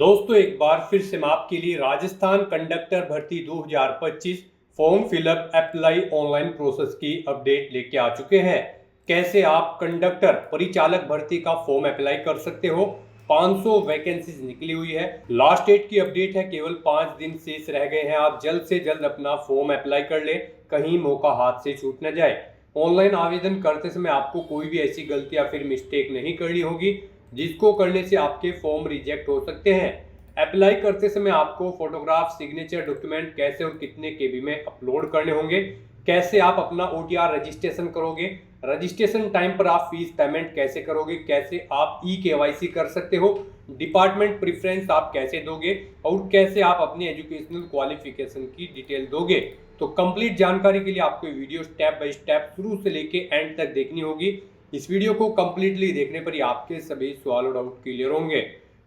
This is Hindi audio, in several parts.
दोस्तों एक बार फिर से मैं आपके लिए राजस्थान कंडक्टर भर्ती 2025 form fill up apply online process की अपडेट लेके आ चुके हैं। कैसे आप कंडक्टर परिचालक भर्ती का फॉर्म अप्लाई कर सकते हो। 500 वैकेंसीज निकली हुई है। लास्ट डेट की अपडेट है, केवल 5 दिन शेष रह गए हैं। आप जल्द से जल्द अपना फॉर्म अप्लाई कर ले, कहीं मौका हाथ से छूट न जाए। ऑनलाइन आवेदन करते समय आपको कोई भी ऐसी गलती या फिर मिस्टेक नहीं करनी होगी जिसको करने से आपके फॉर्म रिजेक्ट हो सकते हैं। अप्लाई करते समय आपको फोटोग्राफ, सिग्नेचर, डॉक्यूमेंट कैसे और कितने केबी में अपलोड करने होंगे, कैसे आप अपना ओटीआर रजिस्ट्रेशन करोगे, रजिस्ट्रेशन टाइम पर आप फीस पेमेंट कैसे करोगे, कैसे आप केवाईसी कर सकते हो, डिपार्टमेंट प्रेफरेंस आप कैसे दोगे और कैसे आप अपनी एजुकेशनल क्वालिफिकेशन की डिटेल दोगे। तो कंप्लीट जानकारी के लिए आपको वीडियो स्टेप बाय स्टेप शुरू से लेके एंड तक देखनी होगी। इस वीडियो को कंप्लीटली देखने पर ही आपके सभी सवाल और डाउट क्लियर होंगे।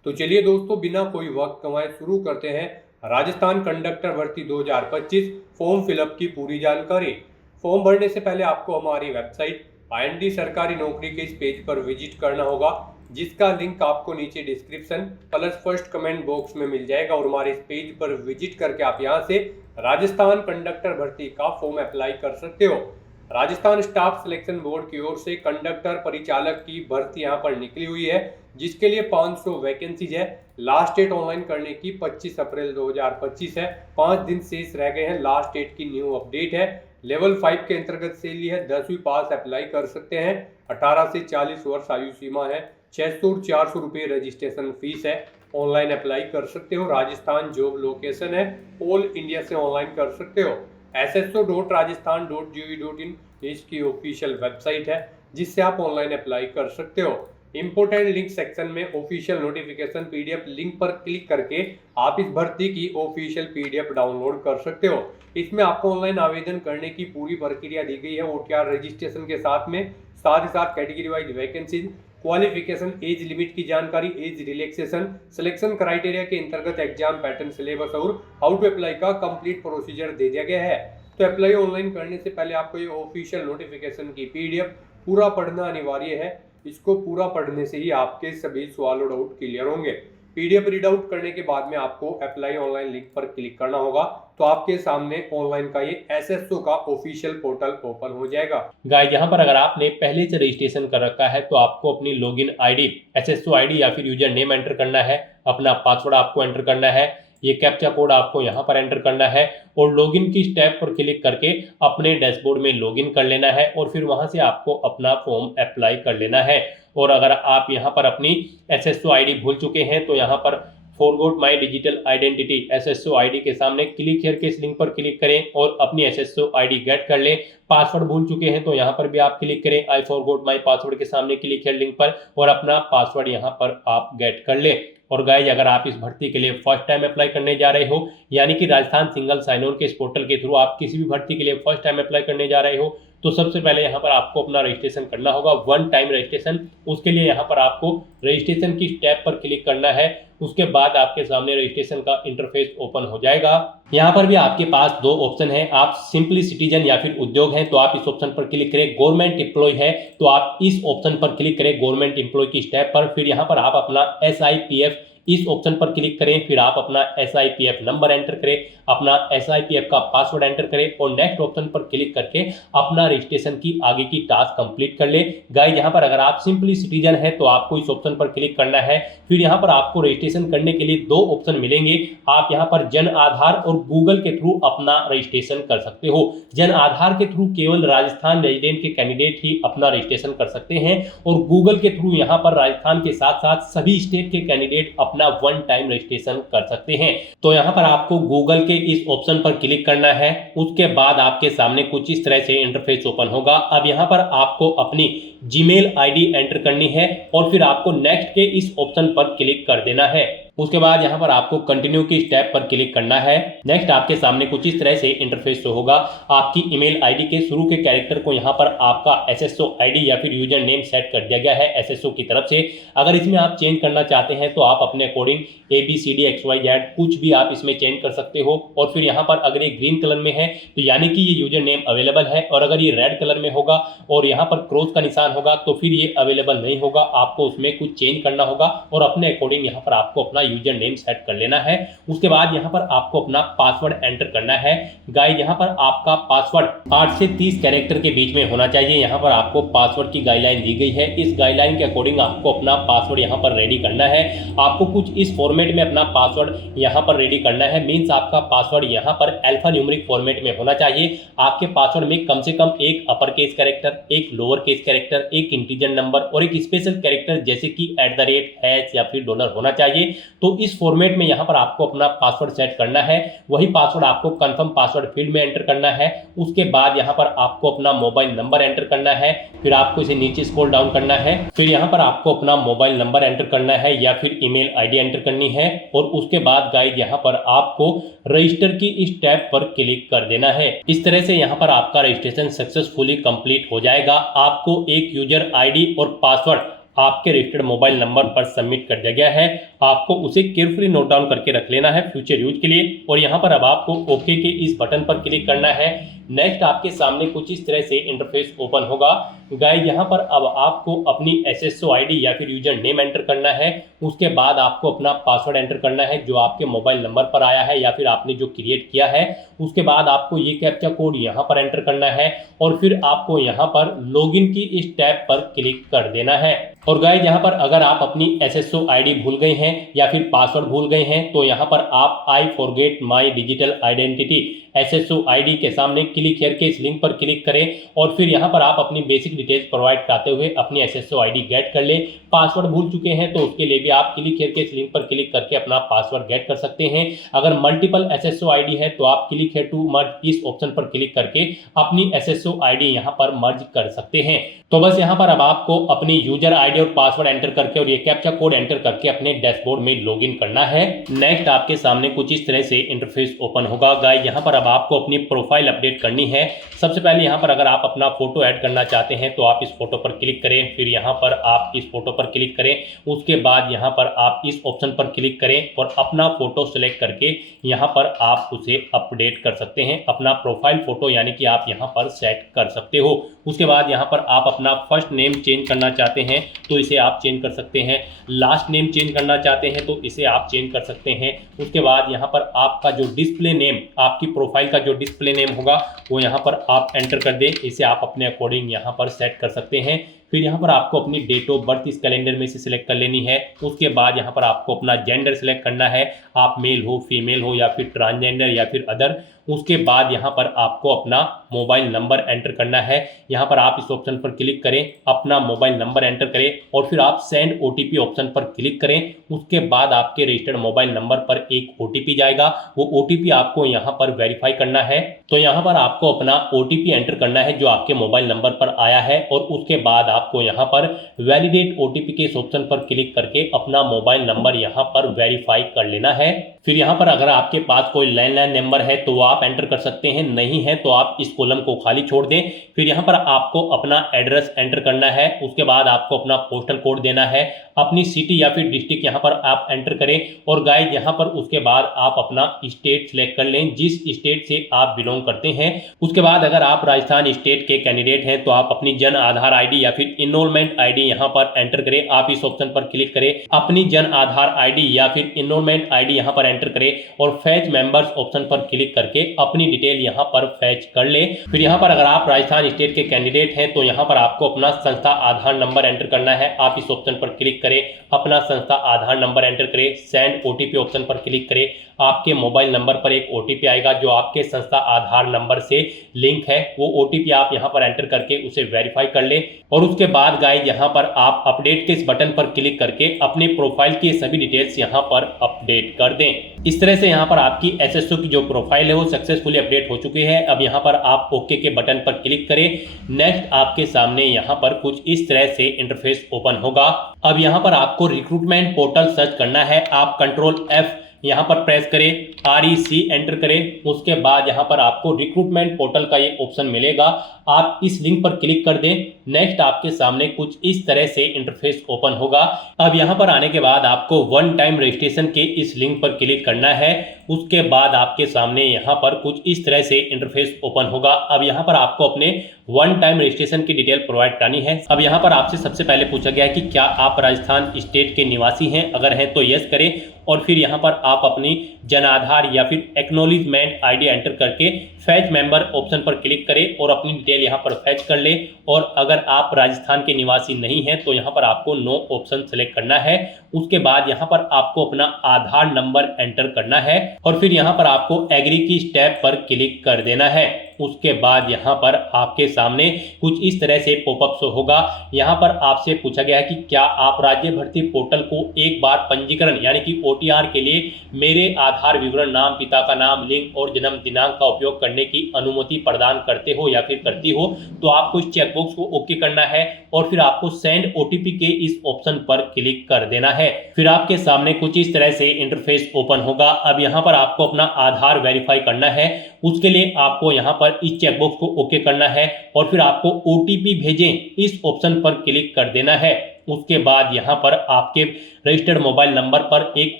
तो चलिए दोस्तों, बिना कोई वक्त गंवाए शुरू करते हैं राजस्थान कंडक्टर भर्ती 2025 फॉर्म फिलअप की पूरी जानकारी। फॉर्म भरने से पहले आपको हमारी वेबसाइट IND सरकारी नौकरी के इस पेज पर विजिट करना होगा, जिसका लिंक आपको नीचे description plus first comment box में मिल जाएगा। और हमारे इस पेज पर विजिट करके आप यहां से राजस्थान कंडक्टर भर्ती का फॉर्म अप्लाई कर सकते हो। राजस्थान स्टाफ सिलेक्शन बोर्ड की ओर से कंडक्टर परिचालक की भर्ती यहां पर निकली हुई है, जिसके लिए 500 वैकेंसीज है। लास्ट डेट ऑनलाइन करने की 25 अप्रैल 2025 है। 5 दिन शेष रह गए हैं। लास्ट डेट की न्यू अपडेट है। लेवल 5 के अंतर्गत से ली है। 10वीं पास अप्लाई कर सकते हैं। 18 से 40 वर्ष आयु सीमा है। 600 और 400 रुपये रजिस्ट्रेशन फीस है। ऑनलाइन अप्लाई कर सकते हो। राजस्थान जॉब लोकेशन है। ऑल इंडिया से ऑनलाइन कर सकते हो। sso.rajasthan.gov.in इसकी ऑफिशियल वेबसाइट है, जिससे आप ऑनलाइन अप्लाई कर सकते हो। इंपोर्टेंट लिंक सेक्शन में ऑफिशियल नोटिफिकेशन PDF लिंक पर क्लिक करके आप इस भर्ती की ऑफिशियल PDF डाउनलोड कर सकते हो। इसमें आपको ऑनलाइन आवेदन करने की पूरी प्रक्रिया दी गई है। OTR रजिस्ट्रेशन के साथ में साथ ही साथ category wise vacancy, qualification, age limit की जानकारी, एज रिलैक्सेशन, सिलेक्शन क्राइटेरिया के अंतर्गत एग्जाम पैटर्न, सिलेबस और हाउ टू अप्लाई का कंप्लीट प्रोसीजर दे दिया गया है। तो अप्लाई ऑनलाइन करने से पहले आपको ये ऑफिशियल नोटिफिकेशन की PDF पूरा पढ़ना अनिवार्य है। इसको पूरा पढ़ने से ही आपके सभी सवाल और डाउट क्लियर होंगे। PDF रीड आउट करने के बाद में आपको अप्लाई ऑनलाइन लिंक पर क्लिक करना होगा, तो आपके सामने ऑनलाइन का ये SSO का ऑफिशियल पोर्टल ओपन हो जाएगा। गाइस, यहाँ पर अगर आपने पहले से रजिस्ट्रेशन कर रखा है तो आपको अपनी लॉगिन ID, SSO ID या फिर यूजर नेम एंटर करना है। अपना पासवर्ड आपको एंटर करना है। ये कैप्चा कोड आपको यहाँ पर एंटर करना है और लॉगिन की स्टेप पर क्लिक करके अपने डैशबोर्ड में लॉगिन कर लेना है और फिर वहां से आपको अपना फॉर्म अप्लाई कर लेना है। और अगर आप यहाँ पर अपनी SSO ID भूल चुके हैं तो यहाँ पर forgot my digital identity SSO ID के सामने क्लिक हियर के इस लिंक पर क्लिक करें और अपनी SSO ID गेट कर लें। पासवर्ड भूल चुके हैं तो यहाँ पर भी आप क्लिक करें आई फॉरगॉट माई पासवर्ड के सामने क्लिक हियर लिंक पर और अपना पासवर्ड यहाँ पर आप गेट कर लें। और गाइस, अगर आप इस भर्ती के लिए फर्स्ट टाइम अप्लाई करने जा रहे हो, यानी कि राजस्थान सिंगल साइन ऑन के इस पोर्टल के थ्रू आप किसी भी भर्ती के लिए फर्स्ट टाइम अप्लाई करने जा रहे हो, तो सबसे पहले यहाँ पर आपको अपना रजिस्ट्रेशन करना होगा, 1 टाइम रजिस्ट्रेशन। उसके लिए यहाँ पर आपको रजिस्ट्रेशन की स्टेप पर क्लिक करना है। उसके बाद आपके सामने रजिस्ट्रेशन का इंटरफेस ओपन हो जाएगा। यहाँ पर भी आपके पास 2 ऑप्शन है। आप सिंपली सिटीजन या फिर उद्योग है तो आप इस ऑप्शन पर क्लिक करें। गवर्नमेंट एम्प्लॉय है तो आप इस ऑप्शन पर क्लिक करें, गवर्नमेंट एम्प्लॉय की स्टेप पर। फिर यहाँ पर आप अपना SIPF इस ऑप्शन पर क्लिक करें। फिर आप अपना SIPF नंबर एंटर करें, अपना SIPF का पासवर्ड एंटर करें और नेक्स्ट ऑप्शन पर क्लिक करके अपना रजिस्ट्रेशन की आगे की टास्क कंप्लीट कर ले। गाइस, यहाँ पर अगर आप सिंपली सिटीजन है तो आपको इस ऑप्शन पर क्लिक करना है। फिर यहाँ पर आपको रजिस्ट्रेशन करने के लिए 2 ऑप्शन मिलेंगे। आप यहाँ पर जन आधार और गूगल के थ्रू अपना रजिस्ट्रेशन कर सकते हो। जन आधार के थ्रू केवल राजस्थान रेजिडेंट के कैंडिडेट ही अपना रजिस्ट्रेशन कर सकते हैं और गूगल के थ्रू यहाँ पर राजस्थान के साथ साथ सभी स्टेट के कैंडिडेट अपना 1 टाइम रजिस्ट्रेशन कर सकते हैं। तो यहाँ पर आपको गूगल के इस ऑप्शन पर क्लिक करना है। उसके बाद आपके सामने कुछ इस तरह से इंटरफेस ओपन होगा। अब यहाँ पर आपको अपनी जीमेल ID एंटर करनी है और फिर आपको नेक्स्ट के इस ऑप्शन पर क्लिक कर देना है। उसके बाद यहाँ पर आपको कंटिन्यू की स्टेप पर क्लिक करना है। नेक्स्ट आपके सामने कुछ इस तरह से इंटरफेस शो होगा। आपकी ईमेल ID के शुरू के कैरेक्टर को यहाँ पर आपका SSO ID या फिर यूजर नेम सेट कर दिया गया है SSO की तरफ से। अगर इसमें आप चेंज करना चाहते हैं तो आप अपने अकॉर्डिंग ABCDXYZ कुछ भी आप इसमें चेंज कर सकते हो। और फिर यहाँ पर अगर ये ग्रीन कलर में है तो यानी कि ये यूजर नेम अवेलेबल है, और अगर ये रेड कलर में होगा और यहाँ पर क्रॉस का निशान होगा तो फिर ये अवेलेबल नहीं होगा। आपको उसमें कुछ चेंज करना होगा और अपने अकॉर्डिंग यहाँ पर आपको अपना अपना यूजर नेम सेट कर लेना है। उसके बाद यहाँ पर आपको अपना पासवर्ड एंटर करना है। गाइस यहाँ पर आपका पासवर्ड 8 से 30 कैरेक्टर के बीच में होना चाहिए। यहाँ पर आपको पासवर्ड की गाइडलाइन दी गई है। इस गाइडलाइन के अकॉर्डिंग आपको अपना पासवर्ड यहाँ पर रेडी करना है। आपको कुछ इस फॉर्मेट में अपना पासवर्ड यहाँ पर रेडी करना है। मीन्स आपका पासवर्ड यहाँ पर अल्फा न्यूमेरिक फॉर्मेट में होना चाहिए। आपके पासवर्ड में कम से कम एक अपर केस कैरेक्टर, एक लोअर केस कैरेक्टर, एक इंटीजर नंबर और एक स्पेशल कैरेक्टर जैसे कि @ या फिर डॉलर होना चाहिए। तो इस फॉर्मेट में यहाँ पर आपको अपना पासवर्ड सेट करना है। वही पासवर्ड आपको कंफर्म पासवर्ड फील्ड में एंटर करना है। उसके बाद यहाँ पर आपको अपना मोबाइल नंबर एंटर करना है। फिर आपको इसे नीचे स्क्रॉल डाउन करना है। फिर यहाँ पर आपको अपना मोबाइल नंबर एंटर करना है या फिर ईमेल आईडी एंटर करनी है। और उसके बाद गाइस यहाँ पर आपको रजिस्टर की इस टैब पर क्लिक कर देना है। इस तरह से यहाँ पर आपका रजिस्ट्रेशन सक्सेसफुली कंप्लीट हो जाएगा। आपको एक यूजर आईडी और पासवर्ड आपके रजिस्टर्ड मोबाइल नंबर पर सबमिट कर दिया गया है। आपको उसे केयरफुली नोट डाउन करके रख लेना है फ्यूचर यूज के लिए। और यहाँ पर अब आपको ओके के इस बटन पर क्लिक करना है। नेक्स्ट आपके सामने कुछ इस तरह से इंटरफेस ओपन होगा। गाइस यहाँ पर अब आपको अपनी SSO ID या फिर यूजर नेम एंटर करना है। उसके बाद आपको अपना पासवर्ड एंटर करना है जो आपके मोबाइल नंबर पर आया है या फिर आपने जो क्रिएट किया है। उसके बाद आपको ये कैप्चा कोड यहाँ पर एंटर करना है और फिर आपको यहाँ पर लॉगिन की इस टैब पर क्लिक कर देना है। और गाइस यहाँ पर अगर आप अपनी SSO ID भूल गए हैं या फिर पासवर्ड भूल गए हैं तो यहाँ पर आप I forget my digital identity SSO ID के सामने क्लिक हियर के इस लिंक पर क्लिक करें और फिर यहाँ पर आप अपनी बेसिक डिटेल्स प्रोवाइड कराते हुए अपनी SSO ID गेट कर ले। पासवर्ड भूल चुके हैं तो उसके लिए भी आप क्लिक हियर के इस लिंक पर क्लिक करके अपना पासवर्ड गेट कर सकते हैं। अगर मल्टीपल SSO ID है तो आप क्लिक हियर टू मर्ज इस ऑप्शन पर क्लिक करके अपनी SSO ID यहाँ पर मर्ज कर सकते हैं। तो बस यहाँ पर अब आपको अपनी यूजर आईडी और पासवर्ड एंटर करके और ये कैप्चा कोड एंटर करके अपने डैशबोर्ड में लॉगिन करना है। नेक्स्ट आपके सामने कुछ इस तरह से इंटरफेस ओपन होगा। गाइस यहाँ पर अब आपको अपनी प्रोफाइल अपडेट करनी है। सबसे पहले यहाँ पर अगर आप अपना फोटो ऐड करना चाहते हैं तो आप इस फोटो पर क्लिक करें। फिर यहाँ पर आप इस फोटो पर क्लिक करें। उसके बाद यहाँ पर आप इस ऑप्शन पर क्लिक करें और अपना फोटो सेलेक्ट करके यहाँ पर आप उसे अपडेट कर सकते हैं। अपना प्रोफाइल फोटो यानी कि आप यहाँ पर सेट कर सकते हो। उसके बाद यहाँ पर आप अपना फर्स्ट नेम चेंज करना चाहते हैं तो इसे आप चेंज कर सकते हैं। लास्ट नेम चेंज करना चाहते हैं तो इसे आप चेंज कर सकते हैं। उसके बाद यहाँ पर आपका जो डिस्प्ले नेम, आपकी प्रोफाइल का जो डिस्प्ले नेम होगा वो यहाँ पर आप एंटर कर दें। इसे आप अपने अकॉर्डिंग यहाँ पर सेट कर सकते हैं। फिर यहाँ पर आपको अपनी डेट ऑफ बर्थ इस कैलेंडर में से सिलेक्ट कर लेनी है। उसके बाद यहाँ पर आपको अपना जेंडर सिलेक्ट करना है, आप मेल हो, फीमेल हो या फिर ट्रांसजेंडर या फिर अदर। उसके बाद यहाँ पर आपको अपना मोबाइल नंबर एंटर करना है। यहाँ पर आप इस ऑप्शन पर क्लिक करें, अपना मोबाइल नंबर एंटर करें और फिर आप सेंड OTP ऑप्शन पर क्लिक करें। उसके बाद आपके रजिस्टर्ड मोबाइल नंबर पर एक OTP जाएगा। वो OTP आपको यहाँ पर वेरीफाई करना है। तो यहाँ पर आपको अपना OTP एंटर करना है जो आपके मोबाइल नंबर पर आया है और उसके बाद आपको यहाँ पर वैलिडेट OTP के इस ऑप्शन पर क्लिक करके अपना मोबाइल नंबर यहाँ पर वेरीफाई कर लेना है। फिर यहाँ पर अगर आपके पास कोई लैंडलाइन नंबर है तो आप एंटर कर सकते हैं, नहीं है तो आप इस कॉलम को खाली छोड़ दें। फिर यहाँ पर आपको अपना एड्रेस एंटर करना है। उसके बाद आपको अपना पोस्टल कोड देना है, अपनी सिटी या फिर डिस्ट्रिक्ट यहाँ पर आप एंटर करें। और गाइस यहाँ पर उसके बाद आप अपना स्टेट सिलेक्ट कर लें, जिस स्टेट से आप बिलोंग करते हैं। उसके बाद अगर आप राजस्थान स्टेट के कैंडिडेट हैं तो आप अपनी जन आधार ID या फिर इनरोलमेंट ID यहाँ पर एंटर करें। आप इस ऑप्शन पर क्लिक करें, अपनी जन आधार ID या फिर इनरोलमेंट ID यहाँ पर एंटर करें और फैच मेंबर्स ऑप्शन पर क्लिक करके अपनी डिटेल यहाँ पर फैच कर ले। फिर यहाँ पर अगर आप राजस्थान स्टेट के कैंडिडेट हैं तो यहाँ पर आपको अपना संस्था आधार नंबर एंटर करना है। आप इस ऑप्शन पर क्लिक करें, अपना संस्था आधार नंबर एंटर करें, सेंड OTP ऑप्शन पर क्लिक करें। आपके मोबाइल नंबर पर एक OTP आएगा जो आपके संस्था आधार नंबर से लिंक है। वो OTP आप यहाँ पर एंटर करके उसे वेरीफाई कर ले। और उसके बाद गाइस यहाँ पर आप अपडेट के इस बटन पर क्लिक करके अपने प्रोफाइल की सभी डिटेल्स यहाँ पर अपडेट कर दें। इस तरह से यहाँ पर आपकी SSO की जो प्रोफाइल है वो सक्सेसफुली अपडेट हो चुकी है। अब यहाँ पर आप ओके के बटन पर क्लिक करें। नेक्स्ट आपके सामने यहाँ पर कुछ इस तरह से इंटरफेस ओपन होगा। अब यहाँ पर आपको रिक्रूटमेंट पोर्टल सर्च करना है। आप कंट्रोल F यहाँ पर प्रेस करें, REC एंटर करें। उसके बाद यहाँ पर आपको रिक्रूटमेंट पोर्टल का ये ऑप्शन मिलेगा। आप इस लिंक पर क्लिक कर दें नेक्स्ट आपके सामने कुछ इस तरह से इंटरफेस ओपन होगा। अब यहाँ पर आने के बाद आपको वन टाइम रजिस्ट्रेशन के इस लिंक पर क्लिक करना है। उसके बाद आपके सामने यहाँ पर कुछ इस तरह से इंटरफेस ओपन होगा। अब यहाँ पर आपको अपने वन टाइम रजिस्ट्रेशन की डिटेल प्रोवाइड करनी है। अब यहाँ पर आपसे सबसे पहले पूछा गया है कि क्या आप राजस्थान स्टेट के निवासी हैं, अगर हैं तो यस करें और फिर यहाँ पर आप अपनी जन आधार या फिर एक्नॉलेजमेंट आईडी एंटर करके फैच मेंबर ऑप्शन पर क्लिक करें और अपनी डिटेल यहाँ पर फैच कर लें। और अगर आप राजस्थान के निवासी नहीं हैं तो यहाँ पर आपको नो ऑप्शन सेलेक्ट करना है। उसके बाद यहाँ पर आपको अपना आधार नंबर एंटर करना है और फिर यहाँ पर आपको एग्री की स्टेप पर क्लिक कर देना है। उसके बाद यहाँ पर आपके सामने कुछ इस तरह से पॉपअप शो होगा। यहाँ पर आपसे पूछा गया है कि क्या आप राज्य भर्ती पोर्टल को एक बार पंजीकरण यानी कि OTR के लिए मेरे आधार विवरण, नाम, पिता का नाम, लिंग और जन्म दिनांक का उपयोग करने की अनुमति प्रदान करते हो या फिर करती हो। तो आपको इस चेकबॉक्स को ओके करना है और फिर आपको सेंड OTP के इस ऑप्शन पर क्लिक कर देना है। फिर आपके सामने कुछ इस तरह से इंटरफेस ओपन होगा। अब यहाँ पर आपको अपना आधार वेरीफाई करना है। उसके लिए आपको यहाँ पर इस चेकबॉक्स को ओके करना है और फिर आपको OTP भेजें इस ऑप्शन पर क्लिक कर देना है। उसके बाद यहाँ पर आपके रजिस्टर्ड मोबाइल नंबर पर एक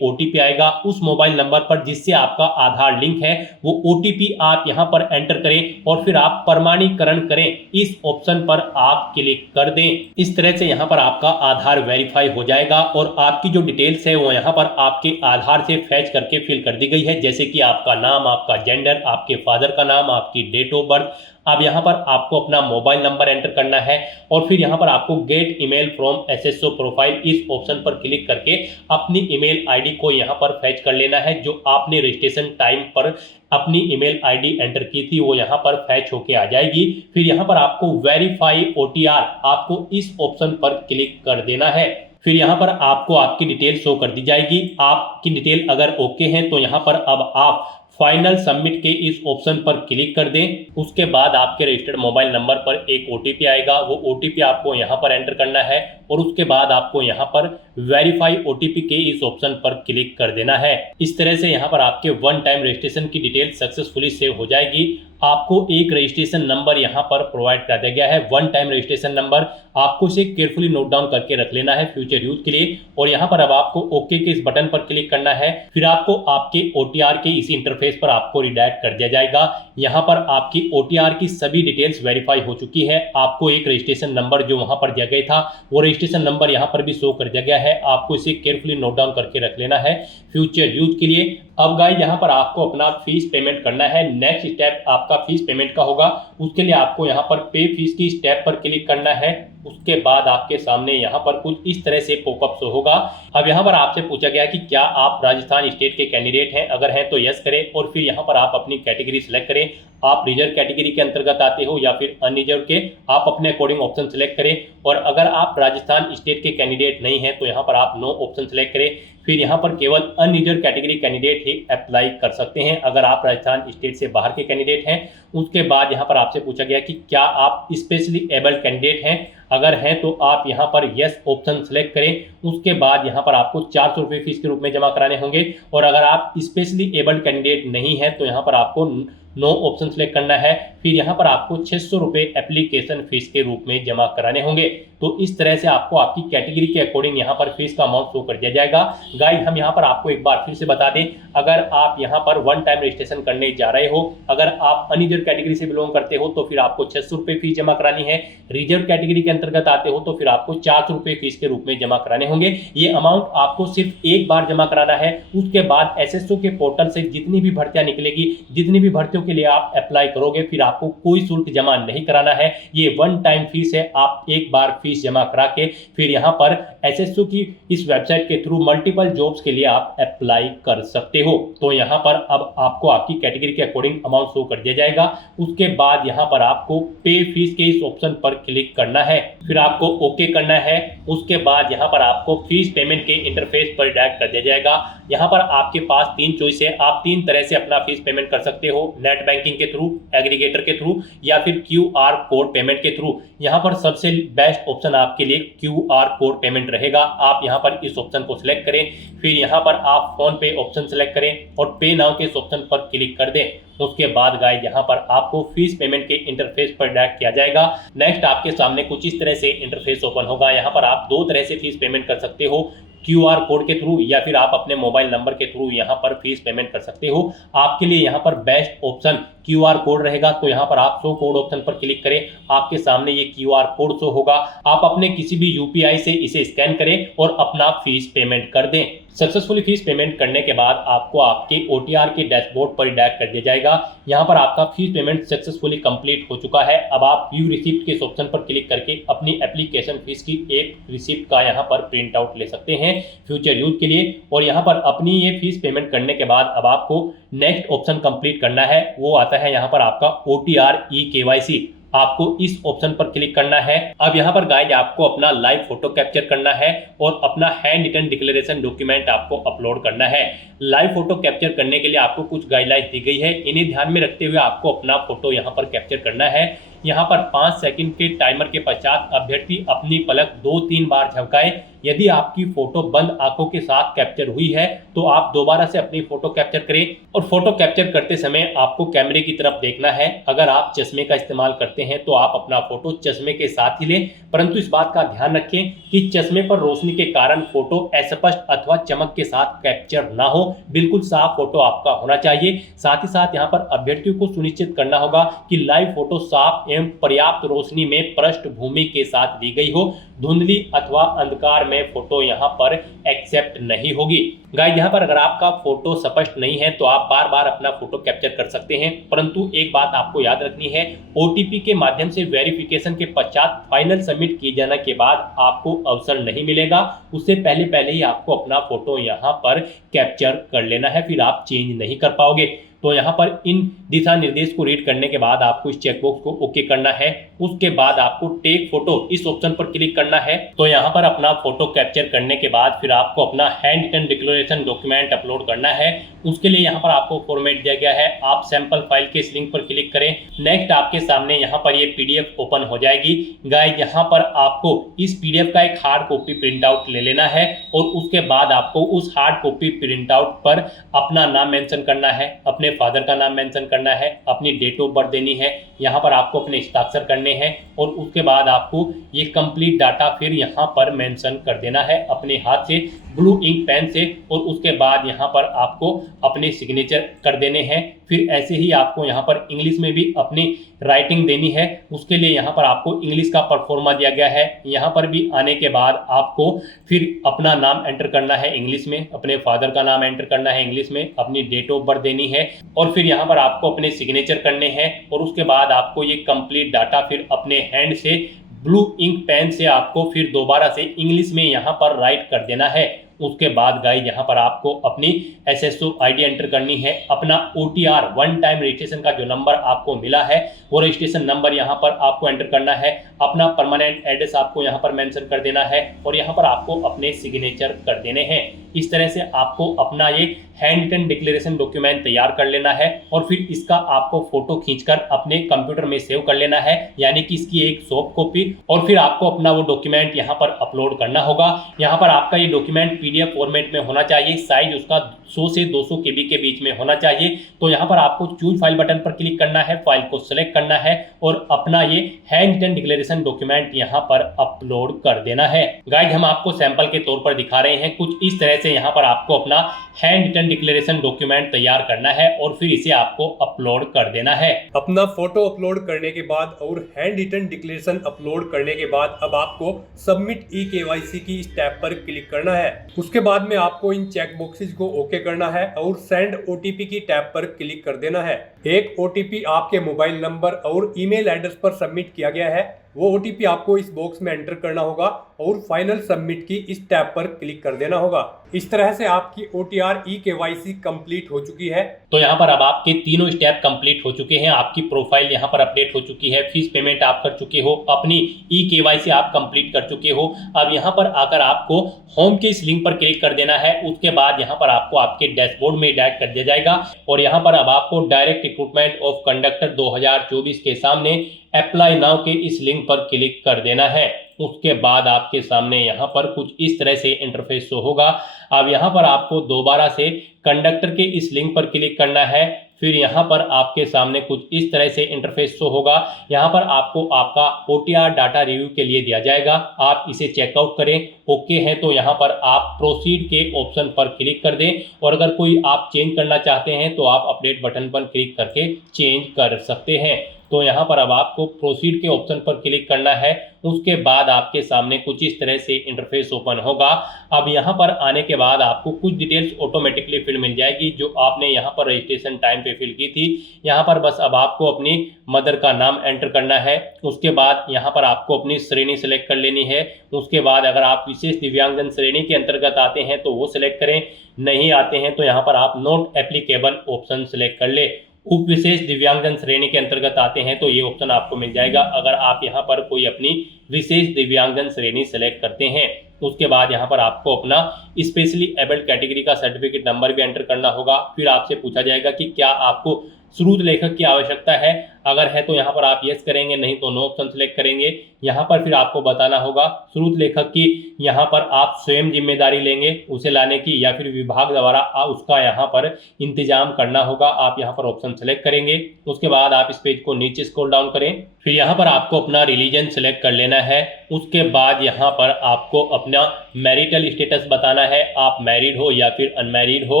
OTP आएगा। उस मोबाइल नंबर पर जिससे आपका आधार लिंक है वो OTP आप यहाँ पर एंटर करें और फिर आप प्रमाणीकरण करें इस ऑप्शन पर आप क्लिक कर दें। इस तरह से यहाँ पर आपका आधार वेरीफाई हो जाएगा और आपकी जो डिटेल्स है वो यहाँ पर आपके आधार से फैच करके फिल कर दी गई है, जैसे कि आपका नाम, आपका जेंडर, आपके फादर का नाम, आपकी डेट ऑफ बर्थ। अब यहाँ पर आपको अपना मोबाइल नंबर एंटर करना है और फिर यहाँ पर आपको gate email from SSO profile इस ऑप्शन पर क्लिक करके अपनी ईमेल आईडी को यहाँ पर फैच कर लेना है। जो आपने रजिस्ट्रेशन टाइम पर अपनी ईमेल आईडी एंटर की थी वो यहाँ पर फैच होके आ जाएगी। फिर यहाँ पर आपको वेरीफाई OTR आपको इस ऑप्शन पर क्लिक कर देना है। फिर यहाँ पर आपको आपकी डिटेल शो कर दी जाएगी। आपकी डिटेल अगर ओके है तो यहाँ पर अब आप फाइनल सबमिट के इस ऑप्शन पर क्लिक कर दें। उसके बाद आपके रजिस्टर्ड मोबाइल नंबर पर एक OTP आएगा। वो OTP आपको यहाँ पर एंटर करना है और उसके बाद आपको यहाँ पर वेरीफाई OTP के इस ऑप्शन पर क्लिक कर देना है। इस तरह से यहाँ पर आपके वन टाइम रजिस्ट्रेशन की डिटेल सक्सेसफुली सेव हो जाएगी। आपको एक रजिस्ट्रेशन नंबर यहाँ पर प्रोवाइड कर दिया गया है, वन टाइम रजिस्ट्रेशन नंबर। आपको इसे केयरफुली नोट डाउन करके रख लेना है फ्यूचर यूज के लिए। और यहाँ पर अब आपको ओके के इस बटन पर क्लिक करना है। फिर आपको आपके OTR के इसी इंटरफेस पर आपको रिडायरेक्ट कर दिया जाएगा। यहाँ पर आपकी OTR की सभी डिटेल्स वेरीफाई हो चुकी है। आपको एक रजिस्ट्रेशन नंबर जो वहां पर दिया गया था वो रजिस्ट्रेशन नंबर यहाँ पर भी शो कर दिया गया है। आपको इसे केयरफुली नोट डाउन करके रख लेना है फ्यूचर यूज के लिए। अब गाइस यहाँ पर आपको अपना फीस पेमेंट करना है। नेक्स्ट स्टेप आपका फीस पेमेंट का होगा। उसके लिए आपको यहाँ पर पे फीस की स्टेप पर क्लिक करना है। उसके बाद आपके सामने यहाँ पर कुछ इस तरह से पॉपअप शो होगा। अब यहाँ पर आपसे पूछा गया कि क्या आप राजस्थान स्टेट के कैंडिडेट हैं, अगर हैं तो यस करें और फिर यहाँ पर आप अपनी कैटेगरी सिलेक्ट करें। आप रिजर्व कैटेगरी के अंतर्गत आते हो या फिर अनरिजर्व के, आप अपने अकॉर्डिंग ऑप्शन सेलेक्ट करें। और अगर आप राजस्थान स्टेट के कैंडिडेट नहीं हैं तो यहाँ पर आप नो ऑप्शन सेलेक्ट करें। फिर यहाँ पर केवल अनरिजर्व कैटेगरी कैंडिडेट ही अप्लाई कर सकते हैं अगर आप राजस्थान स्टेट से बाहर के कैंडिडेट हैं। उसके बाद यहाँ पर आपसे पूछा गया कि क्या आप स्पेशली एबल्ड कैंडिडेट हैं, अगर हैं तो आप यहाँ पर यस ऑप्शन सेलेक्ट करें। उसके बाद यहाँ पर आपको 400 रुपये फीस के रूप में जमा कराने होंगे। और अगर आप स्पेशली एबल्ड कैंडिडेट नहीं हैं तो यहाँ पर आपको नो ऑप्शन सेलेक्ट करना है। फिर यहाँ पर आपको 600 रुपये एप्लीकेशन फीस के रूप में जमा कराने होंगे। तो इस तरह से आपको आपकी कैटेगरी के अकॉर्डिंग यहाँ पर फीस का अमाउंट शो कर दिया जाएगा। गाइस हम यहाँ पर आपको एक बार फिर से बता दें, अगर आप यहाँ पर वन टाइम रजिस्ट्रेशन करने जा रहे हो, अगर आप अनरिजर्व कैटेगरी से बिलोंग करते हो तो फिर आपको 600 रुपये फीस जमा करानी है। रिजर्व कैटेगरी के अंतर्गत आते हो तो फिर आपको 400 रुपये फीस के रूप में जमा कराने होंगे। ये अमाउंट आपको सिर्फ एक बार जमा कराना है। उसके बाद SSO के पोर्टल से जितनी भी भर्तियां निकलेगी, जितनी भी भर्तियों के लिए आप अप्लाई करोगे, फिर आपको कोई शुल्क जमा नहीं कराना है। ये वन टाइम फीस है। आप एक बार फीस जमा करा के फिर यहाँ पर SSO की इस वेबसाइट के थ्रू मल्टीपल जॉब्स के लिए आप अप्लाई कर सकते हो। तो यहाँ पर अब आपको आपकी कैटेगरी के अकॉर्डिंग अमाउंट शो कर दिया जाएगा। उसके बाद यहाँ पर आपको पे फीस के इस ऑप्शन पर क्लिक करना है। फिर आपको ओके करना है। उसके बाद यहाँ पर आपको फीस पेमेंट के इंटरफेस पर डायरेक्ट कर दिया जाएगा। यहाँ पर आपके पास तीन चॉइस है। आप तीन तरह से अपना फीस पेमेंट कर सकते हो। नेट बैंकिंग के थ्रू, एग्रीगेटर के थ्रू या फिर QR कोड पेमेंट के थ्रू, यहाँ पर सबसे बेस्ट ऑप्शन आपके लिए QR कोड पेमेंट रहेगा। आप यहाँ पर इस ऑप्शन को सिलेक्ट करें, फिर यहाँ पर आप फोन पे ऑप्शन सेलेक्ट करें और पे नाउ के इस ऑप्शन पर क्लिक कर दें। उसके बाद गाइस यहाँ पर आपको फीस पेमेंट के इंटरफेस पर डायरेक्ट किया जाएगा। नेक्स्ट आपके सामने कुछ इस तरह से इंटरफेस ओपन होगा। यहाँ पर आप दो तरह से फीस पेमेंट कर सकते हो, QR कोड के थ्रू या फिर आप अपने मोबाइल नंबर के थ्रू यहाँ पर फीस पेमेंट कर सकते हो। आपके लिए यहाँ पर बेस्ट ऑप्शन QR कोड रहेगा, तो यहाँ पर आप शो कोड ऑप्शन पर क्लिक करें। आपके सामने ये QR कोड शो होगा। आप अपने किसी भी UPI से इसे स्कैन करें और अपना फीस पेमेंट कर दें। सक्सेसफुली फीस पेमेंट करने के बाद आपको आपके OTR के डैशबोर्ड पर डायरेक्ट कर दिया जाएगा। यहाँ पर आपका फीस पेमेंट सक्सेसफुली कंप्लीट हो चुका है। अब आप व्यू रिसिप्ट के ऑप्शन पर क्लिक करके अपनी एप्लीकेशन फीस की एक रिसिप्ट का यहाँ पर प्रिंट आउट ले सकते हैं फ्यूचर यूज के लिए। और यहाँ पर अपनी ये फीस पेमेंट करने के बाद अब आपको नेक्स्ट ऑप्शन कंप्लीट करना है। वो आता है यहाँ पर आपका OTR eKYC। आपको इस ऑप्शन पर क्लिक करना है। अब यहाँ पर गाइस आपको अपना लाइव फोटो कैप्चर करना है और अपना हैंड रिटन डिक्लेरेशन डॉक्यूमेंट आपको अपलोड करना है। लाइव फोटो कैप्चर करने के लिए आपको कुछ गाइडलाइंस दी गई है, इन्हें ध्यान में रखते हुए आपको अपना फोटो यहाँ पर कैप्चर करना है। यहाँ पर 5 सेकंड के टाइमर के पश्चात अभ्यर्थी अपनी पलक 2-3 बार झपकाए। यदि आपकी फोटो बंद आंखों के साथ कैप्चर हुई है तो आप दोबारा से अपनी फोटो कैप्चर करें और फोटो कैप्चर करते समय आपको कैमरे की तरफ देखना है। अगर आप चश्मे का इस्तेमाल करते हैं तो आप अपना फोटो चश्मे के साथ ही लें, परंतु इस बात का ध्यान रखें कि चश्मे पर रोशनी के कारण फोटो अस्पष्ट अथवा चमक के साथ कैप्चर ना हो। बिल्कुल साफ फोटो आपका होना चाहिए। साथ ही साथ यहाँ पर अभ्यर्थियों को सुनिश्चित करना होगा कि लाइव फोटो साफ एवं पर्याप्त रोशनी में पृष्ठभूमि के साथ ली गई हो। धुंधली अथवा अंधकार में फोटो यहाँ पर एक्सेप्ट नहीं होगी। गाइस यहाँ पर अगर आपका फोटो स्पष्ट नहीं है तो आप बार बार अपना फोटो कैप्चर कर सकते हैं, परंतु एक बात आपको याद रखनी है, OTP के माध्यम से वेरिफिकेशन के पश्चात फाइनल सबमिट किए जाने के बाद आपको अवसर नहीं मिलेगा। उससे पहले ही आपको अपना फोटो यहाँ पर कैप्चर कर लेना है, फिर आप चेंज नहीं कर पाओगे। तो यहाँ पर इन दिशा निर्देश को रीड करने के बाद आपको इस चेकबॉक्स को ओके करना है। उसके बाद आपको टेक फोटो इस ऑप्शन पर क्लिक करना है। तो यहाँ पर अपना फोटो कैप्चर करने के बाद फिर आपको अपना hand written declaration document upload करना है। उसके लिए यहाँ पर आपको फॉर्मेट दिया गया है। आप सैंपल फाइल के इस लिंक पर क्लिक करें। नेक्स्ट आपके सामने यहाँ पर ये PDF ओपन हो जाएगी। गाइस यहाँ पर आपको इस PDF का एक हार्ड कॉपी प्रिंट आउट ले लेना है और उसके बाद आपको उस हार्ड कॉपी प्रिंट आउट पर अपना नाम मेंशन करना है, अपने फादर का नाम मेंशन करना है, अपनी डेट ऑफ बर्थ देनी है, यहाँ पर आपको अपने हस्ताक्षर करने हैं और उसके बाद आपको ये कंप्लीट डाटा फिर यहाँ पर मेंशन कर देना है अपने हाथ से ब्लू इंक पेन से। और उसके बाद यहाँ पर आपको अपने सिग्नेचर कर देने हैं। फिर ऐसे ही आपको यहाँ पर इंग्लिश में भी अपनी राइटिंग देनी है। उसके लिए यहाँ पर आपको इंग्लिश का परफॉर्मा दिया गया है। यहाँ पर भी आने के बाद आपको फिर अपना नाम एंटर करना है इंग्लिश में, अपने फादर का नाम एंटर करना है इंग्लिश में, अपनी डेट ऑफ बर्थ देनी है और फिर यहाँ पर आपको अपने सिग्नेचर करने हैं। और उसके बाद आपको ये कंप्लीट डाटा फिर अपने हैंड से ब्लू इंक पेन से आपको फिर दोबारा से इंग्लिश में यहाँ पर राइट कर देना है। उसके बाद गाइस यहाँ पर आपको अपनी SSO ID एंटर करनी है, अपना OTR वन टाइम रजिस्ट्रेशन का जो नंबर आपको मिला है वो रजिस्ट्रेशन नंबर यहाँ पर आपको एंटर करना है, अपना परमानेंट एड्रेस आपको यहाँ पर मेंशन कर देना है और यहाँ पर आपको अपने सिग्नेचर कर देने हैं। इस तरह से आपको अपना ये हैंड रिटन डिक्लेरेशन डॉक्यूमेंट तैयार कर लेना है और फिर इसका आपको फोटो खींचकर अपने कंप्यूटर में सेव कर लेना है, यानी कि इसकी एक सॉफ्ट कॉपी। और फिर आपको अपना वो डॉक्यूमेंट यहाँ पर अपलोड करना होगा। यहाँ पर आपका ये डॉक्यूमेंट PDF फॉर्मेट में होना चाहिए, साइज उसका 100 से 200 KB के बीच में होना चाहिए। तो यहाँ पर आपको चूज फाइल बटन पर क्लिक करना है, फाइल को सिलेक्ट करना है और अपना ये हैंड रिटन डिक्लेरेशन डॉक्यूमेंट यहाँ पर अपलोड कर देना है। गाइस हम आपको सैंपल के तौर पर दिखा रहे हैं, कुछ इस तरह से यहाँ पर आपको अपना हैंड रिटन डिक्लेरेशन डॉक्यूमेंट तैयार करना है और फिर इसे आपको अपलोड कर देना है। अपना फोटो अपलोड करने के बाद और हैंड रिटन डिक्लेरेशन अपलोड करने के बाद अब आपको सबमिट eKYC की इस टैब पर क्लिक करना है। उसके बाद में आपको इन चेक बॉक्सेस को ओके करना है और सेंड OTP की टैब पर क्लिक कर देना है। एक OTP आपके मोबाइल नंबर और ईमेल एड्रेस पर सबमिट किया गया है, वो OTP आपको इस बॉक्स में एंटर करना होगा और फाइनल सबमिट की इस टैब पर क्लिक कर देना होगा। इस तरह से आपकी OTR eKYC कंप्लीट हो चुकी है। तो यहाँ पर अब आपके तीनों स्टेप कंप्लीट हो चुके हैं, आपकी प्रोफाइल यहाँ पर अपडेट हो चुकी है, फीस पेमेंट आप कर चुके हो, अपनी eKYC आप कंप्लीट कर चुके हो। अब यहाँ पर आकर आपको होम के इस लिंक पर क्लिक कर देना है। उसके बाद यहाँ पर आपको आपके डैशबोर्ड में डायरेक्ट कर दिया जाएगा और यहाँ पर अब आपको डायरेक्ट रिक्रूटमेंट ऑफ कंडक्टर 2024 के सामने अप्लाई नाउ के इस लिंक पर क्लिक कर देना है। उसके बाद आपके सामने यहाँ पर कुछ इस तरह से इंटरफेस शो होगा। अब यहाँ पर आपको दोबारा से कंडक्टर के इस लिंक पर क्लिक करना है। फिर यहाँ पर आपके सामने कुछ इस तरह से इंटरफेस शो होगा। यहाँ पर आपको आपका OTR डाटा रिव्यू के लिए दिया जाएगा, आप इसे चेकआउट करें। ओके है तो यहाँ पर आप प्रोसीड के ऑप्शन पर क्लिक कर दें और अगर कोई आप चेंज करना चाहते हैं तो आप अपडेट बटन पर क्लिक करके चेंज कर सकते हैं। तो यहाँ पर अब आपको प्रोसीड के ऑप्शन पर क्लिक करना है। उसके बाद आपके सामने कुछ इस तरह से इंटरफेस ओपन होगा। अब यहाँ पर आने के बाद आपको कुछ डिटेल्स ऑटोमेटिकली फिल मिल जाएगी जो आपने यहाँ पर रजिस्ट्रेशन टाइम पे फिल की थी। यहाँ पर बस अब आपको अपनी मदर का नाम एंटर करना है। उसके बाद यहाँ पर आपको अपनी श्रेणी सेलेक्ट कर लेनी है। उसके बाद अगर आप विशेष दिव्यांगजन श्रेणी के अंतर्गत आते हैं तो वो सिलेक्ट करें, नहीं आते हैं तो यहाँ पर आप नॉट एप्लीकेबल ऑप्शन सिलेक्ट कर ले। उप विशेष दिव्यांगजन श्रेणी के अंतर्गत आते हैं तो ये ऑप्शन आपको मिल जाएगा अगर आप यहाँ पर कोई अपनी विशेष दिव्यांगजन श्रेणी सेलेक्ट करते हैं। उसके बाद यहाँ पर आपको अपना स्पेशली एबल्ड कैटेगरी का सर्टिफिकेट नंबर भी एंटर करना होगा। फिर आपसे पूछा जाएगा कि क्या आपको स्रोत लेखक की आवश्यकता है, अगर है तो यहाँ पर आप यस करेंगे, नहीं तो नो ऑप्शन सेलेक्ट करेंगे। यहाँ पर फिर आपको बताना होगा स्रोत लेखक की यहाँ पर आप स्वयं जिम्मेदारी लेंगे उसे लाने की या फिर विभाग द्वारा उसका यहाँ पर इंतजाम करना होगा, आप यहाँ पर ऑप्शन सेलेक्ट करेंगे। उसके बाद आप इस पेज को नीचे स्क्रॉल डाउन करें। फिर यहाँ पर आपको अपना रिलीजन सेलेक्ट कर लेना है। उसके बाद यहाँ पर आपको अपना मैरिटल स्टेटस बताना है, आप मैरिड हो या फिर अनमैरिड हो।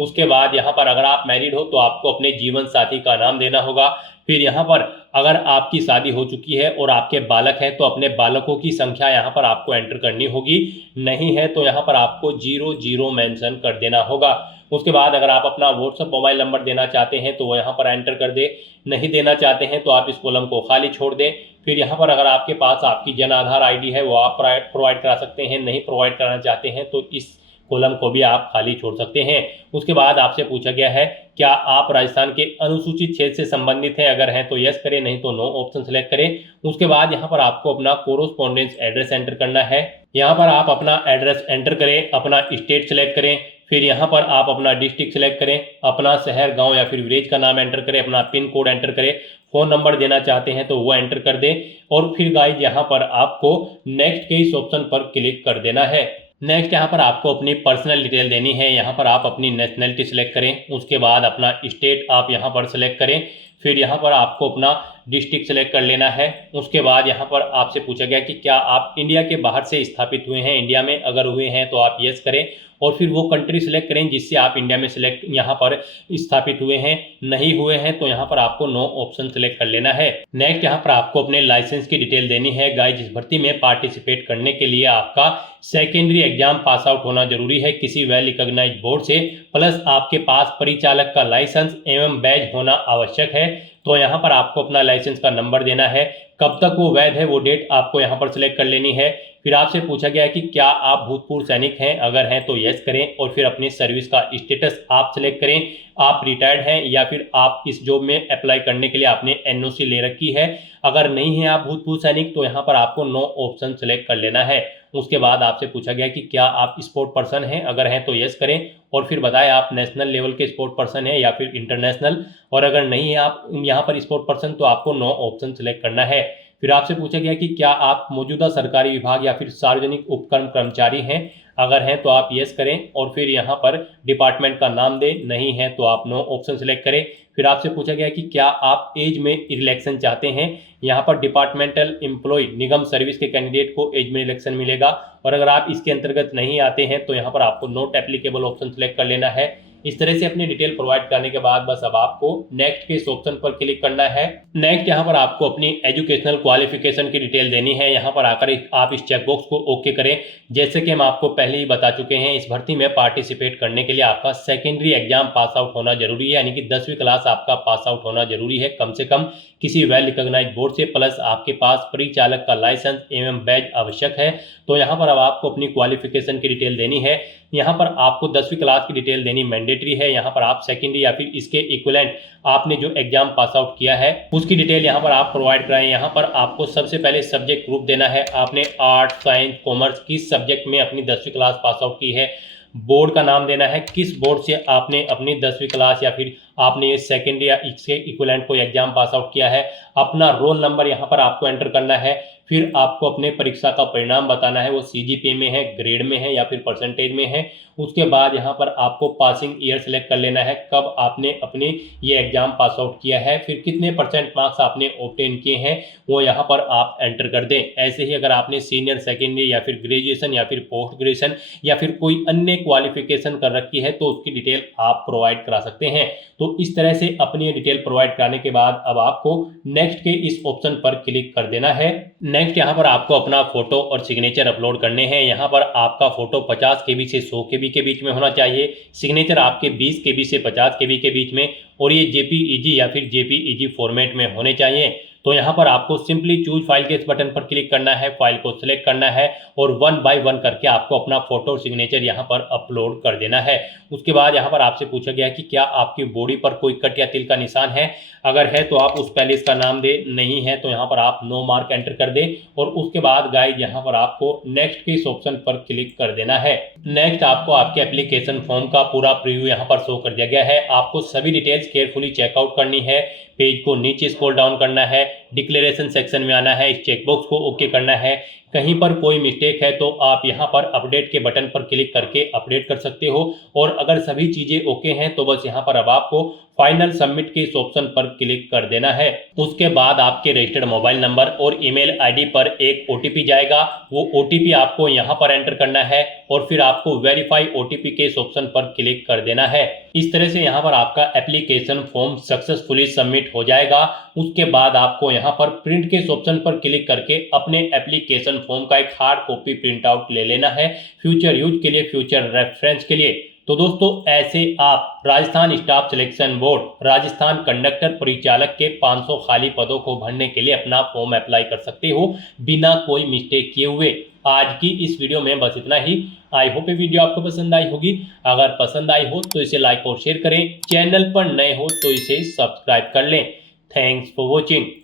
उसके बाद यहाँ पर अगर आप मैरिड हो तो आपको अपने जीवन साथी का नाम देना होगा। फिर यहाँ पर अगर आपकी शादी हो चुकी है और आपके बालक हैं तो अपने बालकों की संख्या यहाँ पर आपको एंटर करनी होगी, नहीं है तो यहाँ पर आपको 00 मेंशन कर देना होगा। उसके बाद अगर आप अपना व्हाट्सएप मोबाइल नंबर देना चाहते हैं तो वो यहाँ पर एंटर कर दे, नहीं देना चाहते हैं तो आप इस कॉलम को खाली छोड़ दें। फिर यहाँ पर अगर आपके पास आपकी जन आधार ID है वो आप प्रोवाइड करा सकते हैं, नहीं प्रोवाइड कराना चाहते हैं तो इस कॉलम को भी आप खाली छोड़ सकते हैं। उसके बाद आपसे पूछा गया है क्या आप राजस्थान के अनुसूचित क्षेत्र से संबंधित हैं, अगर हैं तो यस करें, नहीं तो नो ऑप्शन सेलेक्ट करें। उसके बाद यहाँ पर आपको अपना कोरोस्पोंडेंस एड्रेस एंटर करना है। यहाँ पर आप अपना एड्रेस एंटर करें, अपना स्टेट सेलेक्ट करें, फिर यहाँ पर आप अपना डिस्ट्रिक्ट सेलेक्ट करें, अपना शहर गांव या फिर विलेज का नाम एंटर करें, अपना पिन कोड एंटर करें, फ़ोन नंबर देना चाहते हैं तो वो एंटर कर दें और फिर गाइज यहाँ पर आपको नेक्स्ट के इस ऑप्शन पर क्लिक कर देना है। नेक्स्ट यहाँ पर आपको अपनी पर्सनल डिटेल देनी है। यहाँ पर आप अपनी नेशनलिटी सेलेक्ट करें, उसके बाद अपना स्टेट आप यहाँ पर सेलेक्ट करें, फिर यहाँ पर आपको अपना डिस्ट्रिक्ट सेलेक्ट कर लेना है। उसके बाद यहाँ पर आपसे पूछा गया कि क्या आप इंडिया के बाहर से स्थापित हुए हैं, इंडिया में अगर हुए हैं तो आप यस करें और फिर वो कंट्री सेलेक्ट करें जिससे आप इंडिया में सेलेक्ट यहाँ पर स्थापित हुए हैं, नहीं हुए हैं तो यहाँ पर आपको नो ऑप्शन सेलेक्ट कर लेना है। नेक्स्ट यहाँ पर आपको अपने लाइसेंस की डिटेल देनी है। गाइज इस भर्ती में पार्टिसिपेट करने के लिए आपका सेकेंडरी एग्जाम पास आउट होना जरूरी है किसी वेल रिकॉग्नाइज्ड बोर्ड से, प्लस आपके पास परिचालक का लाइसेंस एवं बैज होना आवश्यक है। तो यहाँ पर आपको अपना लाइसेंस का नंबर देना है, कब तक वो वैध है वो डेट आपको यहाँ पर सिलेक्ट कर लेनी है। फिर आपसे पूछा गया है कि क्या आप भूतपूर्व सैनिक हैं, अगर हैं तो यस करें और फिर अपनी सर्विस का स्टेटस आप सिलेक्ट करें, आप रिटायर्ड हैं या फिर आप इस जॉब में अप्लाई करने के लिए आपने NOC ले रखी है। अगर नहीं है आप भूतपूर्व सैनिक तो यहाँ पर आपको नो ऑप्शन सेलेक्ट कर लेना है। उसके बाद आपसे पूछा गया कि क्या आप स्पोर्ट पर्सन हैं, अगर हैं तो यस करें और फिर बताएं आप नेशनल लेवल के स्पोर्ट पर्सन हैं या फिर इंटरनेशनल, और अगर नहीं है आप यहाँ पर स्पोर्ट पर्सन तो आपको नो ऑप्शन सेलेक्ट करना है। फिर आपसे पूछा गया कि क्या आप मौजूदा सरकारी विभाग या फिर सार्वजनिक उपक्रम कर्मचारी हैं, अगर हैं तो आप यस करें और फिर यहाँ पर डिपार्टमेंट का नाम दें, नहीं है तो आप नो ऑप्शन सेलेक्ट करें। फिर आपसे पूछा गया कि क्या आप एज में इलेक्शन चाहते हैं, यहाँ पर डिपार्टमेंटल एम्प्लॉय निगम सर्विस के कैंडिडेट को एज में इलेक्शन मिलेगा और अगर आप इसके अंतर्गत नहीं आते हैं तो यहाँ पर आपको नॉट एप्लीकेबल ऑप्शन सेलेक्ट कर लेना है। इस तरह से अपनी डिटेल प्रोवाइड करने के बाद बस अब आपको नेक्स्ट के इस ऑप्शन पर क्लिक करना है। नेक्स्ट यहाँ पर आपको अपनी एजुकेशनल क्वालिफिकेशन की डिटेल देनी है। यहाँ पर आकर आप इस चेकबॉक्स को ओके करें। जैसे कि हम आपको पहले ही बता चुके हैं, इस भर्ती में पार्टिसिपेट करने के लिए आपका सेकेंडरी एग्जाम पास आउट होना जरूरी है, यानी कि 10वीं क्लास आपका पास आउट होना जरूरी है कम से कम किसी वेल रिकॉग्नाइज्ड बोर्ड से, प्लस आपके पास परिचालक का लाइसेंस एवं बैज आवश्यक है। तो यहाँ पर अब आपको अपनी क्वालिफिकेशन की डिटेल देनी है। यहाँ पर आपको 10वीं क्लास की डिटेल देनी मैंडेटरी है। यहाँ पर आप सेकेंडरी या फिर इसके इक्विवेलेंट आपने जो एग्जाम पास आउट किया है उसकी डिटेल यहाँ पर आप प्रोवाइड कराएं। यहाँ पर आपको सबसे पहले सब्जेक्ट ग्रुप देना है। आपने आर्ट, साइंस, कॉमर्स किस सब्जेक्ट में अपनी 10वीं क्लास पास आउट की है, बोर्ड का नाम देना है, किस बोर्ड से आपने अपनी 10वीं क्लास या फिर आपने ये सेकेंडरी या इसके इक्विवेलेंट को एग्जाम पास आउट किया है। अपना रोल नंबर यहाँ पर आपको एंटर करना है। फिर आपको अपने परीक्षा का परिणाम बताना है, वो सीजीपीए में है, ग्रेड में है या फिर परसेंटेज में है। उसके बाद यहाँ पर आपको पासिंग ईयर सेलेक्ट कर लेना है, कब आपने अपने ये एग्जाम पास आउट किया है, फिर कितने % मार्क्स आपने ऑब्टेन किए हैं वो यहाँ पर आप एंटर कर दें। ऐसे ही अगर आपने सीनियर, सेकेंडरी या फिर ग्रेजुएशन या फिर पोस्ट ग्रेजुएशन या फिर कोई अन्य क्वालिफिकेशन कर रखी है तो उसकी डिटेल आप प्रोवाइड करा सकते हैं। तो इस तरह से अपनी डिटेल प्रोवाइड कराने के बाद अब आपको नेक्स्ट के इस ऑप्शन पर क्लिक कर देना है। नेक्स्ट यहाँ पर आपको अपना फोटो और सिग्नेचर अपलोड करने हैं। यहाँ पर आपका फोटो 50 KB से 100 KB के बीच में होना चाहिए, सिग्नेचर आपके 20 KB से 50 KB के बीच में, और ये JPEG या फिर JPEG फॉर्मेट में होने चाहिए। तो यहाँ पर आपको सिंपली चूज फाइल के इस बटन पर क्लिक करना है, फाइल को सिलेक्ट करना है और 1 बाय 1 करके आपको अपना फोटो और सिग्नेचर यहाँ पर अपलोड कर देना है। उसके बाद यहाँ पर आपसे पूछा गया कि क्या आपकी बॉडी पर कोई कट या तिल का निशान है, अगर है तो आप उस पैलेस का नाम दे, नहीं है तो यहाँ पर आप नो मार्क एंटर कर दें। और उसके बाद गाइज यहाँ पर आपको नेक्स्ट के इस ऑप्शन पर क्लिक कर देना है। नेक्स्ट आपको आपके एप्लीकेशन फॉर्म का पूरा प्रीव्यू यहाँ पर शो कर दिया गया है। आपको सभी डिटेल्स केयरफुली चेकआउट करनी है, पेज को नीचे स्क्रॉल डाउन करना है, डिक्लेरेशन सेक्शन में आना है, इस चेकबॉक्स को ओके करना है। कहीं पर कोई मिस्टेक है तो आप यहाँ पर अपडेट के बटन पर क्लिक करके अपडेट कर सकते हो, और अगर सभी चीज़ें ओके हैं तो बस यहाँ पर अब आपको फाइनल सबमिट के इस ऑप्शन पर क्लिक कर देना है। उसके बाद आपके रजिस्टर्ड मोबाइल नंबर और ईमेल आईडी पर एक OTP जाएगा, वो OTP आपको यहाँ पर एंटर करना है और फिर आपको वेरीफाई OTP के इस ऑप्शन पर क्लिक कर देना है। इस तरह से यहाँ पर आपका एप्लीकेशन फॉर्म सक्सेसफुली सबमिट हो जाएगा। उसके बाद आपको यहाँ पर प्रिंट के इस ऑप्शन पर क्लिक करके अपने एप्लीकेशन फॉर्म का एक हार्ड कॉपी प्रिंट आउट ले लेना है, फ्यूचर यूज के लिए, फ्यूचर रेफरेंस के लिए। तो दोस्तों ऐसे आप Rajasthan staff selection board Rajasthan conductor परिचालक के 500 खाली पदों को भरने के लिए अपना फॉर्म अप्लाई कर सकते हो बिना कोई मिस्टेक किए हुए। आज की इस वीडियो में बस इतना ही। आई होप ये वीडियो आपको पसंद आई होगी। अगर पसंद आई हो तो इसे लाइक और शेयर करें, चैनल पर नए हो तो इसे सब्सक्राइब कर लें। Thanks for watching.